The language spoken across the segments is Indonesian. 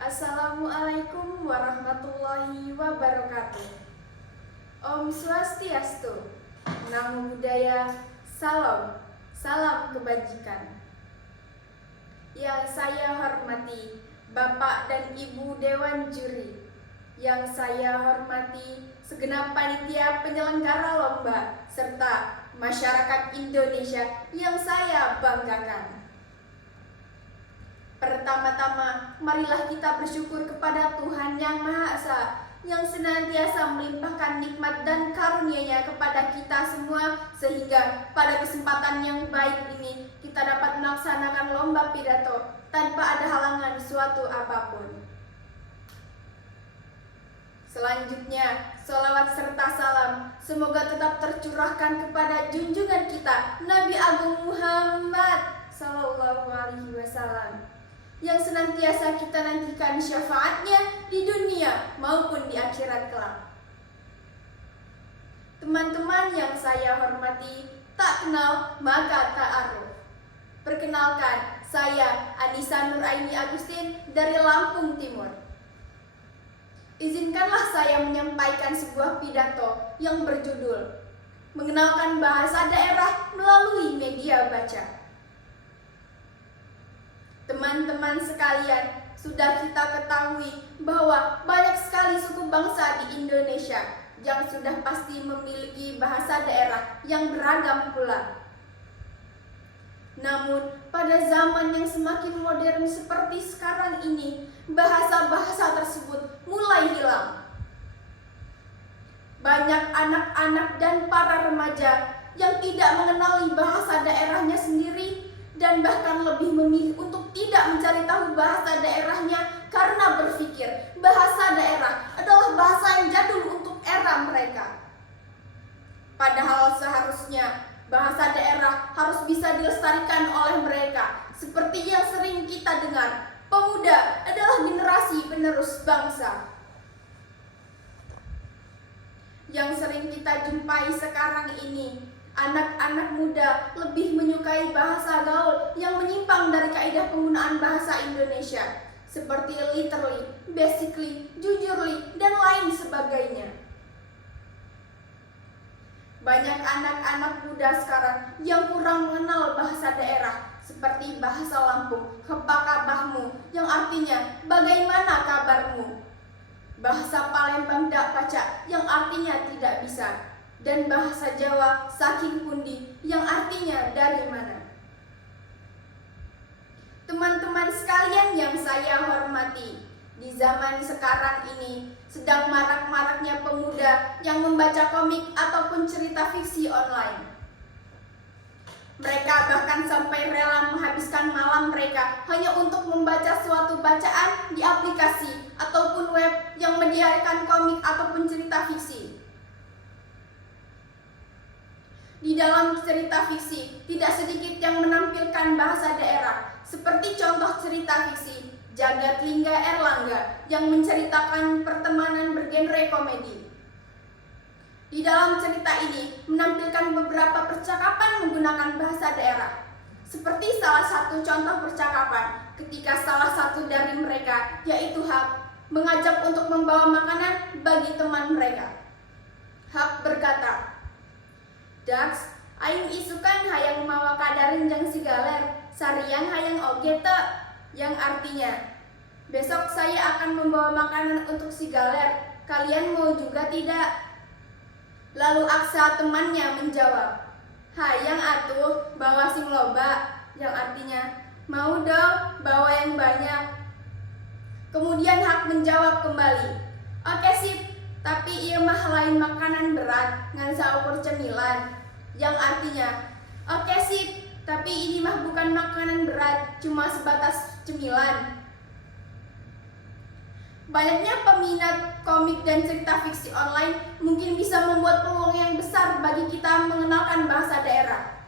Assalamualaikum warahmatullahi wabarakatuh. Om Swastiastu. Namo Buddhaya. Salam. Salam kebajikan. Yang saya hormati Bapak dan Ibu Dewan Juri. Yang saya hormati segenap panitia penyelenggara lomba serta masyarakat Indonesia yang saya banggakan. Pertama-tama, marilah kita bersyukur kepada Tuhan Yang Maha Esa yang senantiasa melimpahkan nikmat dan karunia-Nya kepada kita semua, sehingga pada kesempatan yang baik ini kita dapat melaksanakan lomba pidato tanpa ada halangan suatu apapun. Selanjutnya, sholawat serta salam semoga tetap tercurahkan kepada junjungan kita Nabi Agung Muhammad SAW yang senantiasa kita nantikan syafaatnya di dunia maupun di akhirat kelak. Teman-teman yang saya hormati, tak kenal maka tak aruf. Perkenalkan, saya Anissa Nuraini Agustin dari Lampung Timur. Izinkanlah saya menyampaikan sebuah pidato yang berjudul Mengenalkan Bahasa Daerah Melalui Media Baca. Teman-teman sekalian, sudah kita ketahui bahwa banyak sekali suku bangsa di Indonesia yang sudah pasti memiliki bahasa daerah yang beragam pula. Namun, pada zaman yang semakin modern seperti sekarang ini, bahasa-bahasa tersebut mulai hilang. Banyak anak-anak dan para remaja yang tidak mengenali bahasa daerahnya sendiri dan bahkan lebih memilih untuk tidak mencari tahu bahasa daerahnya karena berpikir bahasa daerah adalah bahasa yang jadul untuk era mereka. Padahal seharusnya bahasa daerah harus bisa dilestarikan oleh mereka. Seperti yang sering kita dengar, pemuda adalah generasi penerus bangsa. Yang sering kita jumpai sekarang ini, anak-anak muda lebih menyukai bahasa gaul yang menyimpang dari kaidah penggunaan bahasa Indonesia, seperti literally, basically, jujurly, dan lain sebagainya. Banyak anak-anak muda sekarang yang kurang mengenal bahasa daerah, seperti bahasa Lampung, "Hepa kabahmu", yang artinya "bagaimana kabarmu?", bahasa Palembang "dak pacak", yang artinya "tidak bisa", dan bahasa Jawa "saking pundi", yang artinya "dari mana". Teman-teman sekalian yang saya hormati, di zaman sekarang ini sedang marak-maraknya pemuda yang membaca komik ataupun cerita fiksi online. Mereka bahkan sampai rela menghabiskan malam mereka hanya untuk membaca suatu bacaan di aplikasi ataupun web yang menyediakan komik ataupun cerita fiksi. Di dalam cerita fiksi, tidak sedikit yang menampilkan bahasa daerah, seperti contoh cerita fiksi Jagat Lingga Erlangga yang menceritakan pertemanan bergenre komedi. Di dalam cerita ini menampilkan beberapa percakapan menggunakan bahasa daerah. Seperti salah satu contoh percakapan ketika salah satu dari mereka, yaitu Hak, mengajak untuk membawa makanan bagi teman mereka. Hak berkata, "Dax, aing isukan hayang mawa kadarenjang sigaler, sariang hayang oge teu", yang artinya, "Besok saya akan membawa makanan untuk sigaler, kalian mau juga tidak?" Lalu Aksa temannya menjawab, "Hayang atuh, bawa sing loba", yang artinya, "Mau dong, bawa yang banyak". Kemudian Hak menjawab kembali, "Oke sip, tapi ieu mah lain makanan berat, ngan saukur cemilan", yang artinya, "Oke sip, tapi ini mah bukan makanan berat, cuma sebatas cemilan". Banyaknya peminat komik dan cerita fiksi online mungkin bisa membuat peluang yang besar bagi kita mengenalkan bahasa daerah.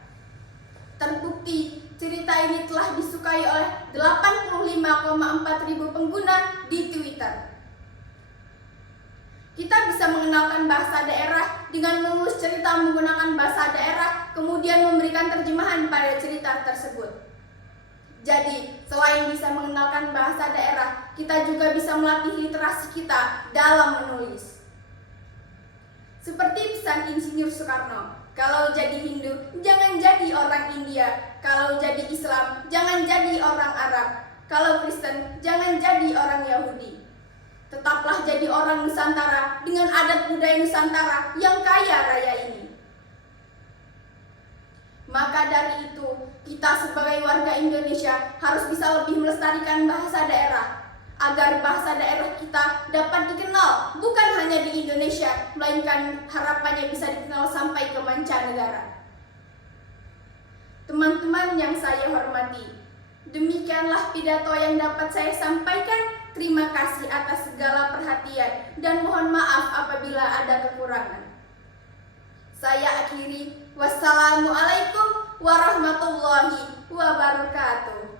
Terbukti, cerita ini telah disukai oleh 85,4 ribu pengguna di Twitter. Kita bisa mengenalkan bahasa daerah dengan menulis cerita menggunakan bahasa daerah, kemudian memberikan terjemahan pada cerita tersebut. Jadi, selain bisa mengenalkan bahasa daerah, kita juga bisa melatih literasi kita dalam menulis. Seperti pesan Insinyur Soekarno, kalau jadi Hindu, jangan jadi orang India. Kalau jadi Islam, jangan jadi orang Arab. Kalau Kristen, jangan jadi orang Yahudi. Tetaplah jadi orang Nusantara dengan adat budaya Nusantara yang kaya raya ini. Maka dari itu, kita sebagai warga Indonesia harus bisa lebih melestarikan bahasa daerah, agar bahasa daerah kita dapat dikenal bukan hanya di Indonesia, melainkan harapannya bisa dikenal sampai ke mancanegara. Teman-teman yang saya hormati, demikianlah pidato yang dapat saya sampaikan. Terima kasih atas segala perhatian dan mohon maaf apabila ada kekurangan. Saya akhiri. Wassalamualaikum warahmatullahi wabarakatuh.